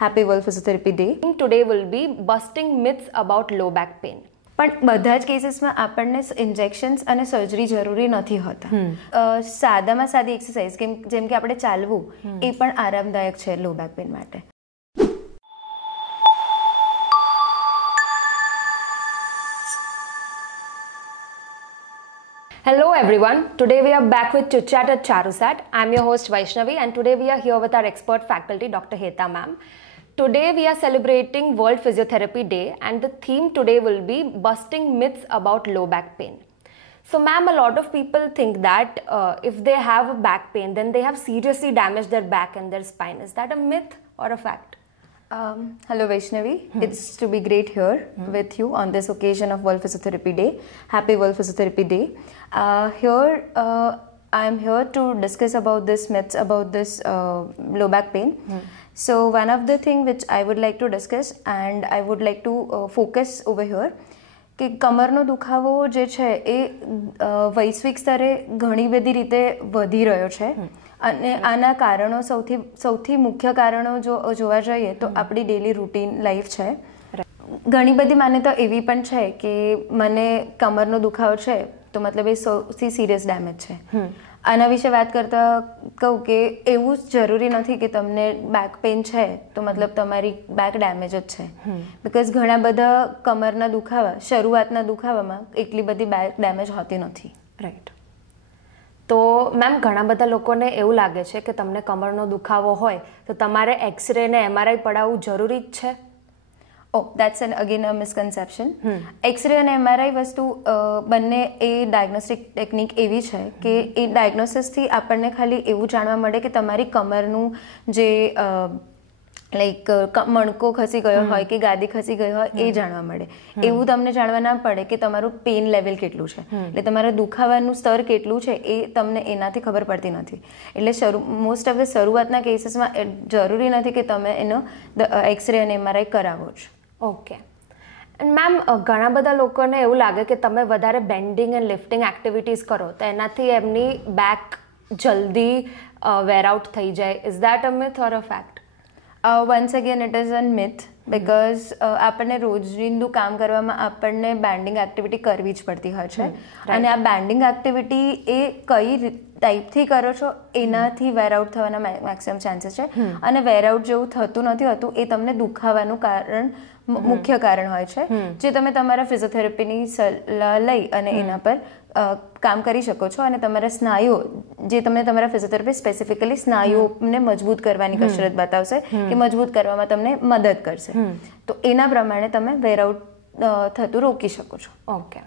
Happy World Physiotherapy Day. Today will be busting myths about low back pain. પણ બધા જ કેસીસમાં આપણને injections અને સર્જરી જરૂરી નથી હોતા. સાદામાં સાદી એક્સરસાઇઝ જેમ કે આપણે ચાલવું એ પણ આરામદાયક છે લો બેક પેન માટે. Hello everyone, today we are back with Chit Chat at Charusat. I'm your host Vaishnavi and today we are here with our expert faculty Dr. Heta ma'am. Today we are celebrating World Physiotherapy Day and the theme today will be busting myths about low back pain. So ma'am, a lot of people think that if they have a back pain then they have seriously damaged their back and their spine. Is that a myth or a fact? Hello Vaishnavi, it's to be great here with you on this occasion of World Physiotherapy Day. Happy World Physiotherapy Day. I am here to discuss about this myths about this low back pain. So one of the thing which I would like to discuss and I would like to focus over here કે કમરનો દુખાવો જે છે એ વૈશ્વિક સ્તરે ઘણી બધી રીતે વધી રહ્યો છે અને આના કારણો સૌથી મુખ્ય કારણો જો જોવા જઈએ તો આપણી ડેલી રૂટીન લાઈફ છે. ઘણી બધી માન્યતા એવી પણ છે કે મને કમરનો દુખાવો છે તો મતલબ એ સૌથી સિરિયસ ડેમેજ છે. આના વિશે વાત કરતા કહું કે એવું જ જરૂરી નથી કે તમને બેક પેઇન છે તો મતલબ તમારી બેક ડેમેજ જ છે. બિકોઝ ઘણા બધા કમરના દુખાવા શરૂઆતના દુખાવામાં એટલી બધી બેક ડેમેજ હોતી નથી. રાઈટ. તો મેમ ઘણા બધા લોકોને એવું લાગે છે કે તમને કમરનો દુખાવો હોય તો તમારે એક્સરે ને એમઆરઆઈ પડાવવું જરૂરી જ છે. Oh, that's again a misconception. X-ray અને એમઆરઆઈ વસ્તુ બંને એ ડાયગ્નોસ્ટિક ટેકનિક એવી છે કે એ ડાયગ્નોસિસથી આપણને ખાલી એવું જાણવા મળે કે તમારી કમરનું જે લાઈક મણકો ખસી ગયો હોય કે ગાદી ખસી ગઈ હોય એ જાણવા મળે. એવું તમને જાણવા ના પડે કે તમારું પેઇન લેવલ કેટલું છે, એટલે તમારા દુખાવાનું સ્તર કેટલું છે એ તમને એનાથી ખબર પડતી નથી. એટલે મોસ્ટ ઓફ ધ શરૂઆતના કેસીસમાં જરૂરી નથી કે તમે એનો એક્સરે અને એમઆરઆઈ કરાવો જ. ઓકે. એન્ડ મેમ ઘણા બધા લોકોને એવું લાગે કે તમે વધારે બેન્ડિંગ એન્ડ લિફ્ટિંગ એક્ટિવિટીઝ કરો તો એનાથી એમની બેક જલ્દી વેર આઉટ થઈ જાય. Is that a myth or a fact? Once again it is a myth because આપણને રોજિંદુ કામ કરવામાં આપણને બેન્ડિંગ એક્ટિવિટી કરવી જ પડતી હોય છે અને આ બેન્ડિંગ એક્ટિવિટી એ કઈ ટાઈપથી કરો છો એનાથી વેર આઉટ થવાના મેક્સિમમ ચાન્સીસ છે. અને વેર આઉટ જેવું થતું નથી હોતું એ તમને દુખાવાનું કારણ મુખ્ય કારણ હોય છે જે તમે તમારા ફિઝિયોથેરાપીની સલાહ લઈ અને એના પર કામ કરી શકો છો અને તમારા સ્નાયુઓ જે તમને તમારા ફિઝિયોથેરાપી સ્પેસિફિકલી સ્નાયુઓને મજબૂત કરવાની કસરત બતાવશે કે મજબૂત કરવામાં તમને મદદ કરશે. તો એના પ્રમાણે તમે વેર આઉટ થતું રોકી શકો છો. Okay.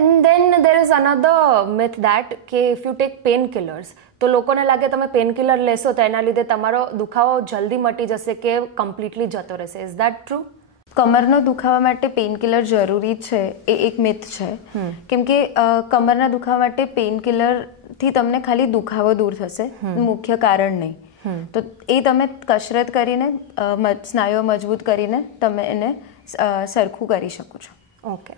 And then there is another myth that કે if you take painkillers તો લોકોને લાગે તમે પેન કિલર લેશો તો એના લીધે તમારો દુખાવો જલ્દી મટી જશે કે કમ્પ્લીટલી જતો રહેશે. Is that true? કમરના દુખાવા માટે પેઇન કિલર જરૂરી છે એ એક મિથ છે. કેમ કે કમરના દુખાવા માટે પેઇન કિલરથી તમને ખાલી દુખાવો દૂર થશે, મુખ્ય કારણ નહીં. તો એ તમે કસરત કરીને સ્નાયુઓ મજબૂત કરીને તમે એને સરખું કરી શકો છો. ઓકે.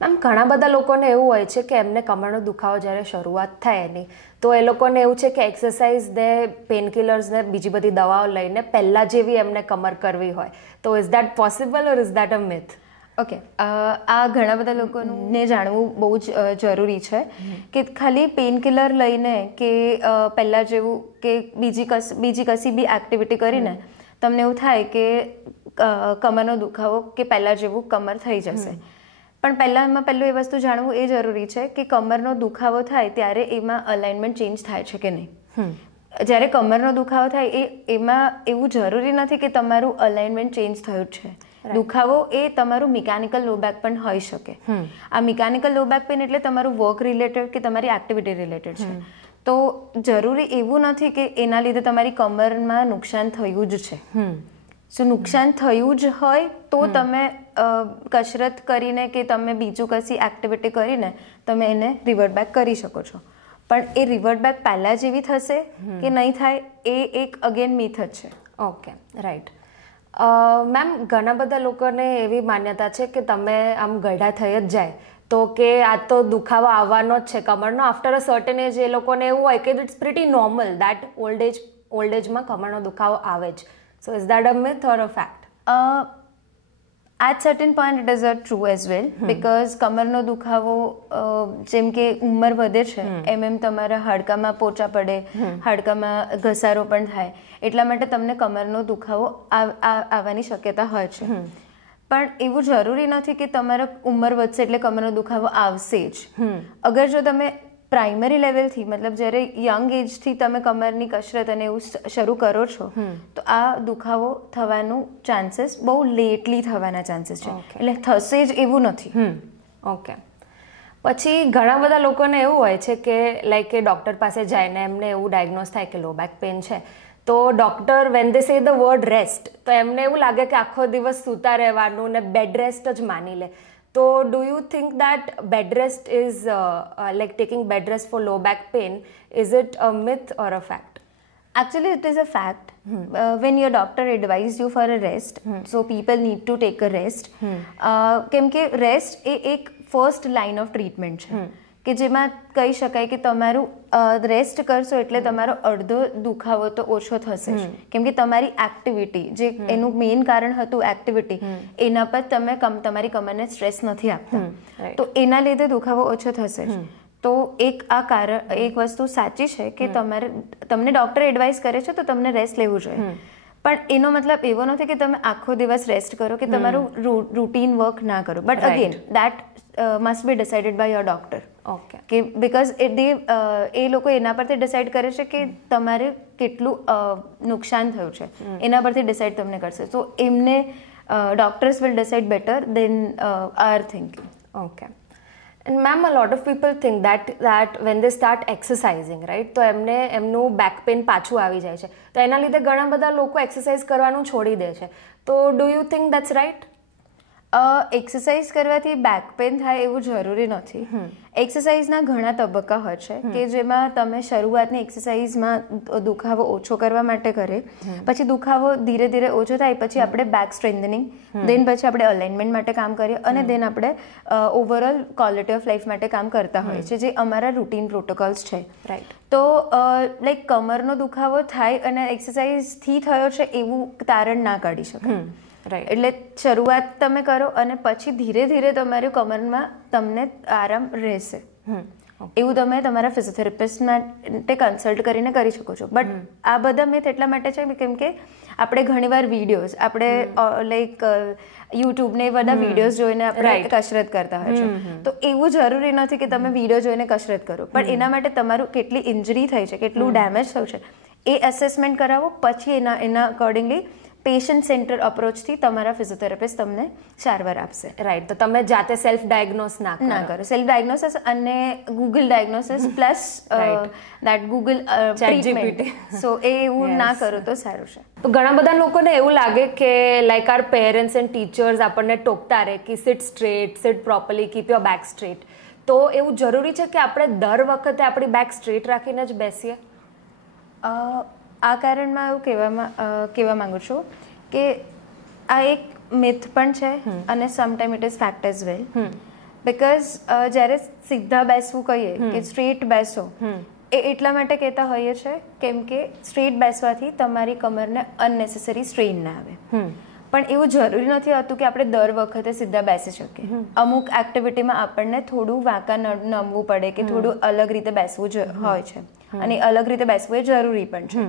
મેમ ઘણા બધા લોકોને એવું હોય છે કે એમને કમરનો દુખાવો જ્યારે શરૂઆત થાય એની તો એ લોકોને એવું છે કે એક્સરસાઇઝ ને પેન કિલર્સ ને બીજી બધી દવાઓ લઈને પહેલાં જેવી એમને કમર કરવી હોય. તો is that possible or is that a myth? Okay. આ ઘણા બધા લોકોને જાણવું બહુ જ જરૂરી છે કે ખાલી પેઇન કિલર લઈને કે પહેલાં જેવું કે બીજી કશી બી એક્ટિવિટી કરીને તમને એવું થાય કે કમરનો દુખાવો કે પહેલાં જેવું કમર થઈ જશે. પણ પહેલું એ વસ્તુ જાણવું એ જરૂરી છે કે કમરનો દુખાવો થાય ત્યારે એમાં અલાઇનમેન્ટ ચેન્જ થાય છે કે નહીં. જ્યારે કમરનો દુખાવો થાય એમાં એવું જરૂરી નથી કે તમારું અલાઇનમેન્ટ ચેન્જ થયું છે. દુખાવો એ તમારું મિકેનિકલ લો બેક પણ હોઈ શકે. આ મિકેનિકલ લો બેક પેન એટલે તમારું વર્ક રિલેટેડ કે તમારી એક્ટિવિટી રિલેટેડ છે. તો જરૂરી એવું નથી કે એના લીધે તમારી કમરમાં નુકસાન થયું જ છે. સો નુકસાન થયું જ હોય તો તમે કસરત કરીને કે તમે બીજું કશી એક્ટિવિટી કરીને તમે એને રિવર્ટ બેક કરી શકો છો. પણ એ રિવર્ટ બેક પહેલાં જેવી થશે કે નહીં થાય એ એક અગેન મિથ જ છે. Okay, right. મેમ ઘણા બધા લોકોને એવી માન્યતા છે કે તમે આમ ગઢા થઈ જ જાય તો કે આ તો દુખાવો આવવાનો જ છે કમરનો. આફ્ટર અ સર્ટન એજ એ લોકોને એવું હોય કે it's pretty normal that old એજમાં કમરનો દુખાવો આવે જ. So is that a myth or a fact? At certain point it is a true as well, because કમરનો દુખાવો જેમ કે ઉંમર વધે છે એમ તમારા હાડકામાં પોચા પડે, હાડકામાં ઘસારો પણ થાય, એટલા માટે તમને કમરનો દુખાવો આવવાની શક્યતા હોય છે. પણ એવું જરૂરી નથી કે તમારો ઉંમર વધશે એટલે કમરનો દુખાવો આવશે જ. અગર જો તમે પ્રાઇમરી લેવલથી, મતલબ જ્યારે યંગ એજથી તમે કમરની કસરત અને એવું શરૂ કરો છો તો આ દુખાવો થવાનું ચાન્સીસ બહુ લેટલી થવાના ચાન્સીસ છે, એટલે થશે જ એવું નથી. ઓકે. પછી ઘણા બધા લોકોને એવું હોય છે કે લાઈક કે ડૉક્ટર પાસે જાય ને એમને એવું ડાયગ્નોઝ થાય કે લો બેક પેઇન છે, તો ડૉક્ટર વેન દે સે ધ વર્ડ રેસ્ટ તો એમને એવું લાગે કે આખો દિવસ સૂતા રહેવાનું ને બેડ રેસ્ટ જ માની લે. તો do you think that bed rest is like taking bed rest for low back pain, is it a myth or a fact? Actually, it is a fact. When your doctor advised you for a rest, so people need to take a rest. કેમ કે rest એ એક first line of treatment છે કે જેમાં કહી શકાય કે તમારું રેસ્ટ કરશો એટલે તમારો અડધો દુખાવો તો ઓછો થશે જ, કેમ કે તમારી એક્ટિવિટી, જે એનું મેઇન કારણ હતું એક્ટિવિટી, એના પર તમે તમારી કમરને સ્ટ્રેસ નથી આપતા, તો એના લીધે દુખાવો ઓછો થશે જ. તો એક વસ્તુ સાચી છે કે તમને ડૉક્ટર એડવાઇસ કરે છે તો તમને રેસ્ટ લેવું જોઈએ, પણ એનો મતલબ એવો નથી કે તમે આખો દિવસ રેસ્ટ કરો કે તમારું રૂટીન વર્ક ના કરો. But again that must be decided by your doctor. Okay. કે બિકોઝ એ લોકો એના પરથી ડિસાઇડ કરે છે કે તમારે કેટલું નુકસાન થયું છે, એના પરથી ડિસાઇડ તમને કરશે. સો એમને doctors will decide better than are thinking. Okay. And ma'am, a lot of people think that when they start exercising, right, તો એમનું બેક પેઇન પાછું આવી જાય છે, તો એના લીધે ઘણા બધા લોકો એક્સરસાઇઝ કરવાનું છોડી દે છે. તો do you think that's right? Exercise કરવાથી બેક પેઇન થાય એવું જરૂરી નથી. એક્સરસાઇઝના ઘણા તબક્કા હોય છે કે જેમાં તમે શરૂઆતની એક્સરસાઇઝમાં દુખાવો ઓછો કરવા માટે કરે, પછી દુખાવો ધીરે ધીરે ઓછો થાય, પછી આપણે બેક સ્ટ્રેન્થનિંગ, દેન પછી આપણે અલાઇનમેન્ટ માટે કામ કરીએ, અને દેન આપણે ઓવરઓલ ક્વોલિટી ઓફ લાઈફ માટે કામ કરતા હોઈએ છીએ, જે અમારા રૂટીન પ્રોટોકોલ્સ છે. રાઈટ. તો લાઈક કમરનો દુખાવો થાય અને એક્સરસાઇઝથી થયો છે એવું તારણ ના કાઢી શકાય. એટલે શરૂઆત તમે કરો અને પછી ધીરે ધીરે તમારી કમરમાં તમને આરામ રહેશે. એવું તમે તમારા ફિઝિયોથેરાપિસ્ટ માટે કન્સલ્ટ કરીને કરી શકો છો. બટ આ બધા મિથ એટલા માટે છે કેમ કે આપણે ઘણીવાર વિડીયોઝ, આપણે લાઈક યુટ્યુબ ને બધા વિડીયોઝ જોઈને આપણે કસરત કરતા હોય છે. તો એવું જરૂરી નથી કે તમે વિડીયો જોઈને કસરત કરો, પણ એના માટે તમારું કેટલી ઇન્જરી થઈ છે, કેટલું ડેમેજ થયું છે એ અસેસમેન્ટ કરાવો, પછી એના અકોર્ડિંગલી પેશન્ટ સેન્ટર અપ્રોચથી તમારા ફિઝિયોથેરાપિસ્ટ તમને સારવાર આપશે. રાઈટ. તો તમે જાતે સેલ્ફ ડાયગ્નોસ ના કરો. સેલ્ફ ડાયગ્નોસિસ અને Google diagnosis plus that Google treatment, so એ એવું ના કરો તો સારું છે. તો ઘણા બધા લોકોને એવું લાગે કે like are parents and teachers આપણને ટોકતા રહે કે sit straight, sit properly, keep your back straight. તો એવું જરૂરી છે કે આપણે દર વખતે આપણી બેક સ્ટ્રેટ રાખીને જ બેસીએ? આ કારણમાં એવું કહેવા માંગુ છું કે આ એક મિથ પણ છે અને sometime it is fact as well. Because જ્યારે સીધા બેસવું કહીએ કે સ્ટ્રેટ બેસો, એ એટલા માટે કહેતા હોઈએ છે કેમ કે સ્ટ્રેટ બેસવાથી તમારી કમરને અનનેસેસરી સ્ટ્રેઇન ના આવે. પણ એવું જરૂરી નથી હોતું કે આપણે દર વખતે સીધા બેસી શકીએ. અમુક એક્ટિવિટીમાં આપણને થોડું વાંકા નમવું પડે કે થોડું અલગ રીતે બેસવું હોય છે, અને અલગ રીતે બેસવું એ જરૂરી પણ છે.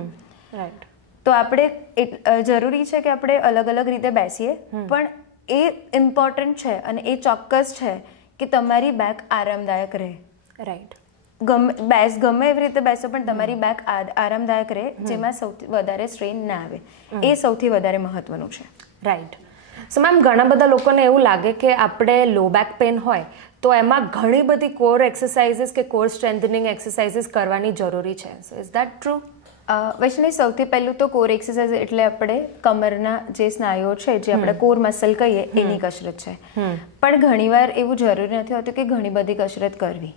રાઈટ. તો આપણે જરૂરી છે કે આપણે અલગ અલગ રીતે બેસીએ, પણ એ ઇમ્પોર્ટન્ટ છે અને એ ચોક્કસ છે કે તમારી બેક આરામદાયક રહે. રાઈટ. ગમે એવી રીતે બેસો પણ તમારી બેક આરામદાયક રહે, જેમાં સૌથી વધારે સ્ટ્રેન ના આવે, એ સૌથી વધારે મહત્વનું છે. રાઈટ. સો મેમ, ઘણા બધા લોકોને એવું લાગે કે આપણે લો બેક પેઇન હોય તો એમાં ઘણી બધી કોર એક્સરસાઇઝીસ કે કોર સ્ટ્રેન્થનિંગ એક્સરસાઇઝીસ કરવાની જરૂરી છે. સો ઇઝ દેટ ટ્રુ? વૈષ્ણવી, સૌથી પહેલું તો કોર એક્સરસાઇઝ એટલે આપણે કમરના જે સ્નાયુઓ છે, જે આપણે કોર મસલ કહીએ, એની કસરત છે. પણ ઘણીવાર એવું જરૂરી નથી હોતું કે ઘણી બધી કસરત કરવી.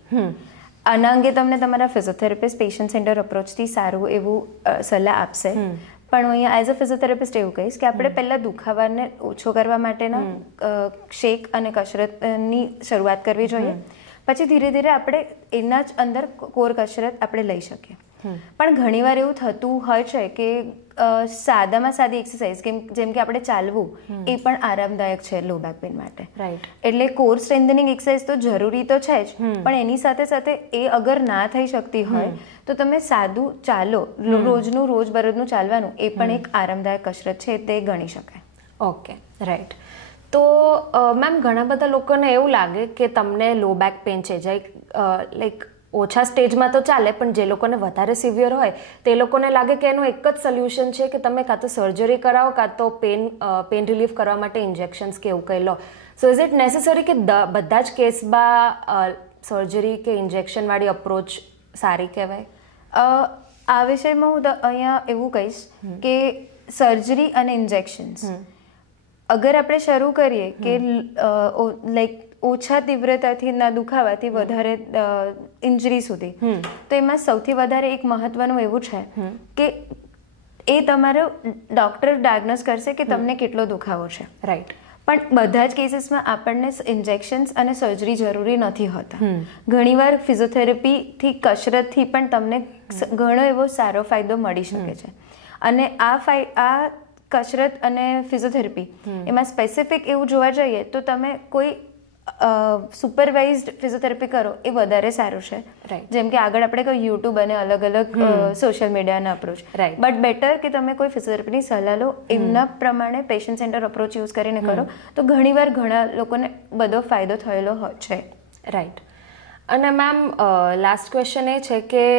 આના અંગે તમને તમારા ફિઝિયોથેરાપિસ્ટ પેશન્ટ સેન્ટર અપ્રોચથી સારું એવું સલાહ આપશે. પણ હું અહીંયા એઝ અ ફિઝિયોથેરાપિસ્ટ એવું કહીશ કે આપણે પહેલાં દુખાવાને ઓછો કરવા માટેના શેક અને કસરતની શરૂઆત કરવી જોઈએ, પછી ધીરે ધીરે આપણે એના જ અંદર કોર કસરત આપણે લઈ શકીએ. પણ ઘણીવાર એવું થતું હોય છે કે સાદામાં સાદી એક્સરસાઇઝ જેમ કે આપણે ચાલવું એ પણ આરામદાયક છે લો બેક પેન માટે. રાઈટ. એટલે કોર સ્ટ્રેન્થનિંગ એક્સરસાઇઝ તો જરૂરી તો છે જ, પણ એની સાથે સાથે એ અગર ના થઈ શકતી હોય તો તમે સાદું ચાલો, રોજનું રોજબરોજનું ચાલવાનું એ પણ એક આરામદાયક કસરત છે, તે ગણી શકાય. Okay, right. તો મેમ ઘણા બધા લોકોને એવું લાગે કે તમને લો બેક પેન છે, લાઈક ઓછા સ્ટેજમાં તો ચાલે, પણ જે લોકોને વધારે સિવિયર હોય તે લોકોને લાગે કે એનું એક જ સોલ્યુશન છે કે તમે કાં તો સર્જરી કરાવો કાં તો પેન રિલીફ કરવા માટે ઇન્જેક્શન્સ કે એવું કંઈ લો. સો ઇઝ ઇટ નેસેસરી કે બધા જ કેસમાં સર્જરી કે ઇન્જેક્શનવાળી અપ્રોચ સારી કહેવાય? આ વિષયમાં હું અહીંયા એવું કહીશ કે સર્જરી અને ઇન્જેક્શન્સ અગર આપણે શરૂ કરીએ કે લાઈક ઓછા તીવ્રતાથી ના દુખાવાથી વધારે ઇન્જરી સુધી, તો એમાં સૌથી વધારે એક મહત્વનું એવું છે કે એ તમારો ડૉક્ટર ડાયગ્નોઝ કરશે કે તમને કેટલો દુખાવો છે. રાઈટ. પણ બધા જ કેસીસમાં આપણને ઇન્જેક્શન્સ અને સર્જરી જરૂરી નથી હોતા. ઘણીવાર ફિઝિયોથેરાપીથી કસરતથી પણ તમને ઘણો એવો સારો ફાયદો મળી શકે છે. અને આ કસરત અને ફિઝિયોથેરાપી એમાં સ્પેસિફિક એવું જોવા જઈએ તો તમે કોઈ સુપરવાઇઝડ ફિઝિયોથેરાપી કરો એ વધારે સારું છે. જેમ કે આગળ આપણે કોઈ યુટ્યુબ અને અલગ અલગ સોશિયલ મીડિયાના અપ્રોચ, બટ બેટર કે તમે કોઈ ફિઝિયોથેરાપીની સલાહ લો, એમના પ્રમાણે પેશન્ટ સેન્ટર અપ્રોચ યુઝ કરીને કરો તો ઘણીવાર ઘણા લોકોને બધો ફાયદો થયેલો છે. રાઈટ. અને મેમ લાસ્ટ ક્વેશ્ચન એ છે કે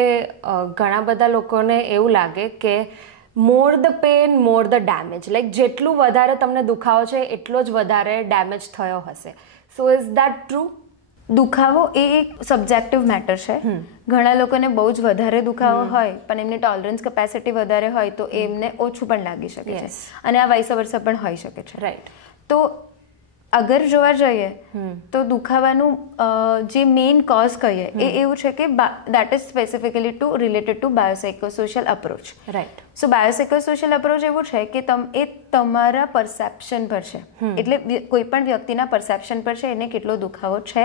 ઘણા બધા લોકોને એવું લાગે કે more the pain more the damage, like જેટલું વધારે તમને દુખાવો છે એટલો જ વધારે ડેમેજ થયો હશે. સો ઇઝ દેટ ટ્રુ? દુખાવો એ એક સબ્જેક્ટિવ મેટર છે. ઘણા લોકોને બહુ જ વધારે દુખાવો હોય પણ એમની ટોલરન્સ કેપેસિટી વધારે હોય તો એમને ઓછું પણ લાગી શકે છે, અને આ વાઇસ વર્સા પણ હોઈ શકે છે. રાઈટ. તો અગર જોવા જઈએ તો દુખાવાનું જે મેઇન કોઝ કહીએ એ એવું છે કે that is specifically related to biopsychosocial approach. Right. So biopsychosocial approach એવું છે કે એ તમારા પરસેપ્શન પર છે, એટલે કોઈ પણ વ્યક્તિના પરસેપ્શન પર છે એને કેટલો દુખાવો છે,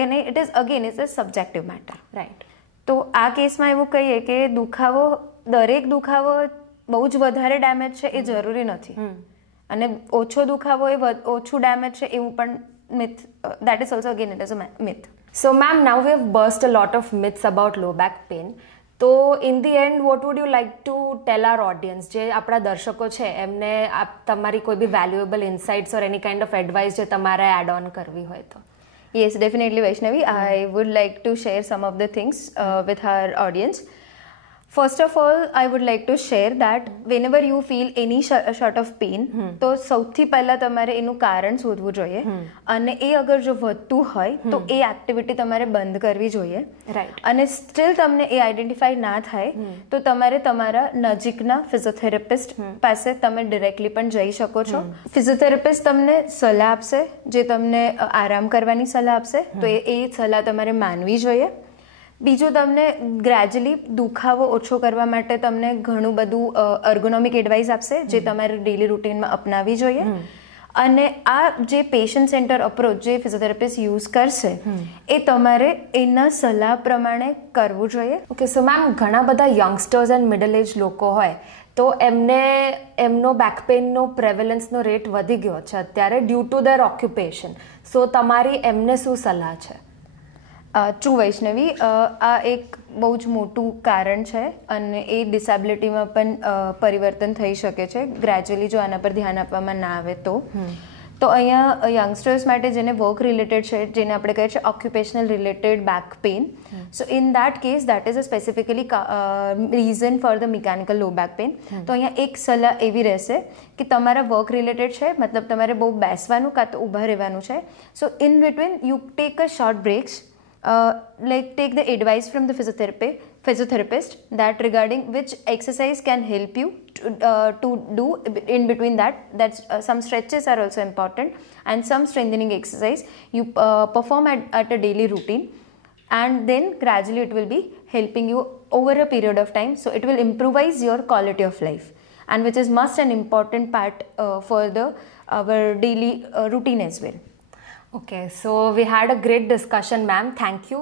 એને it is again is a subjective matter. Right. તો આ કેસમાં એવું કહીએ કે દરેક દુખાવો બહુ જ વધારે ડેમેજ છે એ જરૂરી નથી, અને ઓછો દુખાવો એ ઓછું ડેમેજ છે એવું પણ myth, that is also again it is a myth. So ma'am, now we have burst a lot of myths about low back pain. તો in the end what would you like to tell our audience, જે આપણા દર્શકો છે એમને તમારી કોઈ બી valuable insights or any kind of advice જે તમારે એડ ઓન કરવી હોય તો? Yes, definitely Vaishnavi. I would like to share some of the things with our audience. First of all, I would like to share that whenever you feel any sort of pain, તો સૌથી પહેલા તમારે એનું કારણ શોધવું જોઈએ, અને એ અગર જો વધતું હોય તો એ એક્ટિવિટી તમારે બંધ કરવી જોઈએ. રાઈટ. અને સ્ટીલ તમને એ આઈડેન્ટિફાઈ ના થાય તો તમારે તમારા નજીકના ફિઝિયોથેરાપિસ્ટ પાસે તમે ડિરેક્ટલી પણ જઈ શકો છો. ફિઝિયોથેરાપિસ્ટ તમને સલાહ આપશે, જે તમને આરામ કરવાની સલાહ આપશે, તો એ સલાહ તમારે માનવી જોઈએ. બીજું, તમને ગ્રેજ્યુઅલી દુખાવો ઓછો કરવા માટે તમને ઘણું બધું એર્ગોનોમિક એડવાઇસ આપશે, જે તમારે ડેલી રૂટીનમાં અપનાવવી જોઈએ. અને આ જે પેશન્ટ સેન્ટર અપ્રોચ જે ફિઝિયોથેરાપિસ્ટ યુઝ કરશે એ તમારે એના સલાહ પ્રમાણે કરવું જોઈએ. ઓકે. સો મેમ, ઘણા બધા યંગસ્ટર્સ એન્ડ મિડલ એજ લોકો હોય તો એમનો બેક પેઇનનો પ્રેવેલન્સનો રેટ વધી ગયો છે અત્યારે ડ્યુ ટુ ધેર ઓક્યુપેશન. સો તમારી એમને શું સલાહ છે? ટ્રુ વૈષ્ણવી, આ એક બહુ જ મોટું કારણ છે અને એ ડિસેબિલિટીમાં પણ પરિવર્તન થઈ શકે છે ગ્રેજ્યુઅલી જો આના પર ધ્યાન આપવામાં ના આવે તો. તો અહીંયા યંગસ્ટર્સ માટે જેને વર્ક રિલેટેડ છે, જેને આપણે કહીએ છીએ occupational related back pain, so in that case that is a specifically reason for the mechanical low back pain. તો અહીંયા એક સલાહ એવી રહેશે કે તમારા વર્ક રિલેટેડ છે, મતલબ તમારે બહુ બેસવાનું કાં તો ઊભા રહેવાનું છે. So in between you take a short breaks, like take the advice from the physiotherapist that regarding which exercise can help you to do in between that. That's some stretches are also important, and some strengthening exercise you perform at a daily routine, and then gradually it will be helping you over a period of time, so it will improvise your quality of life, and which is must an important part for our daily routine as well. Okay, so we had a great discussion, ma'am. Thank you.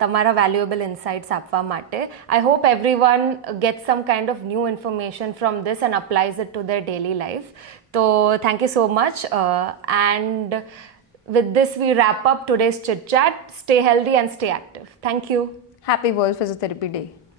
Tamara valuable insights આપવા માટે. I hope everyone gets some kind of new information from this and applies it to their daily life. So thank you so much. And with this, we wrap up today's chit chat. Stay healthy and stay active. Thank you. Happy World Physiotherapy Day.